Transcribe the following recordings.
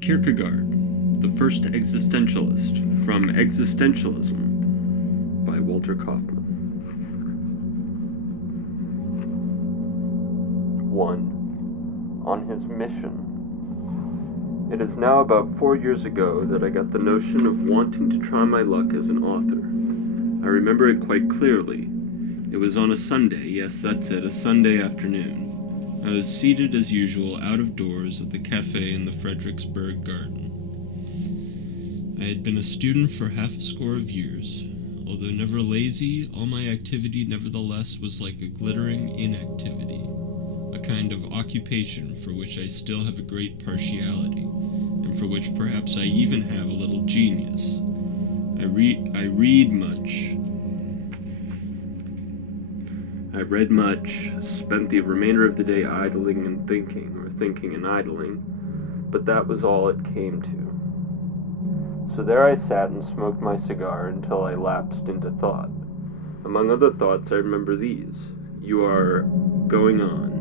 Kierkegaard, the first existentialist, from Existentialism, by Walter Kaufmann. 1. On His Mission. It is now about 4 years ago that I got the notion of wanting to try my luck as an author. I remember it quite clearly. It was on a Sunday, yes, that's it, a Sunday afternoon. I was seated as usual out of doors at the cafe in the Fredericksburg Garden. I had been a student for half a score of years. Although never lazy, all my activity nevertheless was like a glittering inactivity, a kind of occupation for which I still have a great partiality, and for which perhaps I even have a little genius. I read much. I read much, spent the remainder of the day idling and thinking, or thinking and idling, but that was all it came to. So there I sat and smoked my cigar until I lapsed into thought. Among other thoughts, I remember these. You are going on,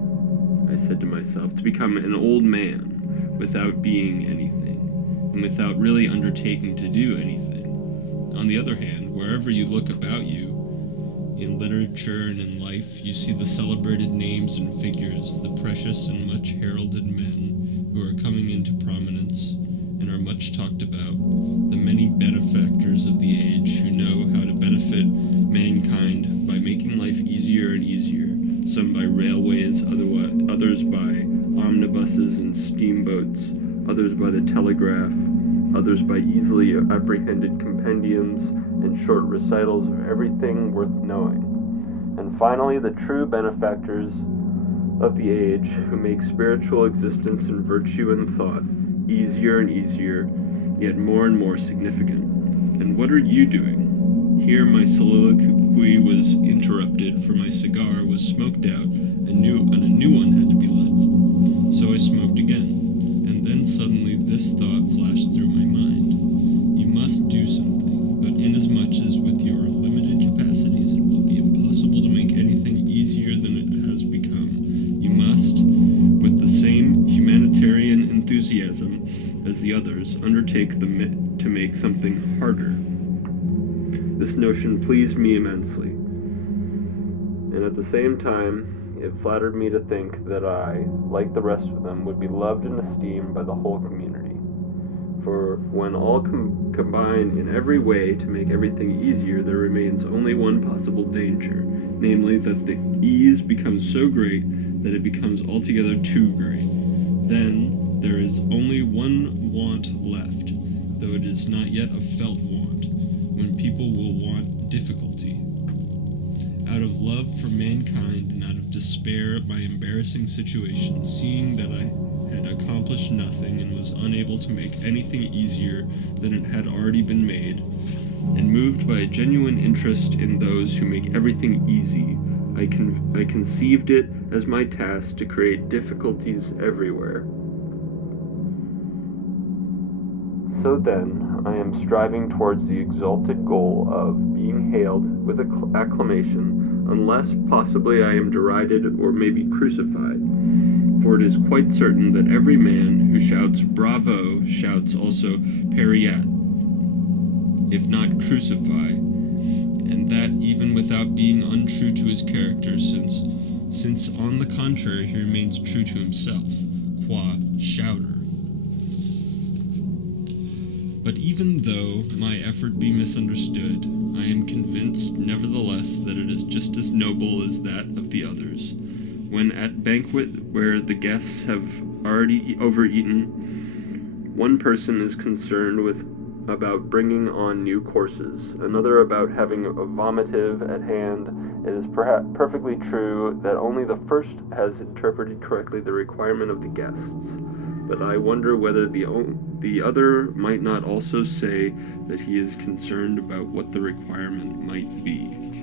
I said to myself, to become an old man without being anything, and without really undertaking to do anything. On the other hand, wherever you look about you, in literature and in life, you see the celebrated names and figures, the precious and much heralded men who are coming into prominence and are much talked about, the many benefactors of the age who know how to benefit mankind by making life easier and easier, some by railways, others by omnibuses and steamboats, others by the telegraph, others by easily apprehended compendiums and short recitals of everything worth knowing, and finally the true benefactors of the age who make spiritual existence and virtue and thought easier and easier, yet more and more significant. And what are you doing? Here my soliloquy was interrupted, for my cigar was smoked out, and a new one had to be lit. So I smoked again, and then suddenly this thought flashed through my mind. You must do something, but inasmuch as with your limited capacities it will be impossible to make anything easier than it has become, you must, with the same humanitarian enthusiasm as the others, undertake to make something harder. This notion pleased me immensely, and at the same time it flattered me to think that I, like the rest of them, would be loved and esteemed by the whole community. For when all combine in every way to make everything easier, there remains only one possible danger, namely that the ease becomes so great that it becomes altogether too great. Then there is only one want left, though it is not yet a felt want, when people will want difficulty. Out of love for mankind and out of despair at my embarrassing situation, seeing that I had accomplished nothing and was unable to make anything easier than it had already been made, and moved by a genuine interest in those who make everything easy, I conceived it as my task to create difficulties everywhere. So then, I am striving towards the exalted goal of being hailed with acclamation, unless possibly I am derided or maybe crucified. For it is quite certain that every man who shouts bravo shouts also periat, if not crucify, and that even without being untrue to his character, since on the contrary he remains true to himself, qua shouter. But even though my effort be misunderstood, I am convinced nevertheless that it is just as noble as that of the others. When at banquet where the guests have already overeaten, one person is concerned about bringing on new courses, another about having a vomitive at hand, it is perfectly true that only the first has interpreted correctly the requirement of the guests. But I wonder whether the other might not also say that he is concerned about what the requirement might be.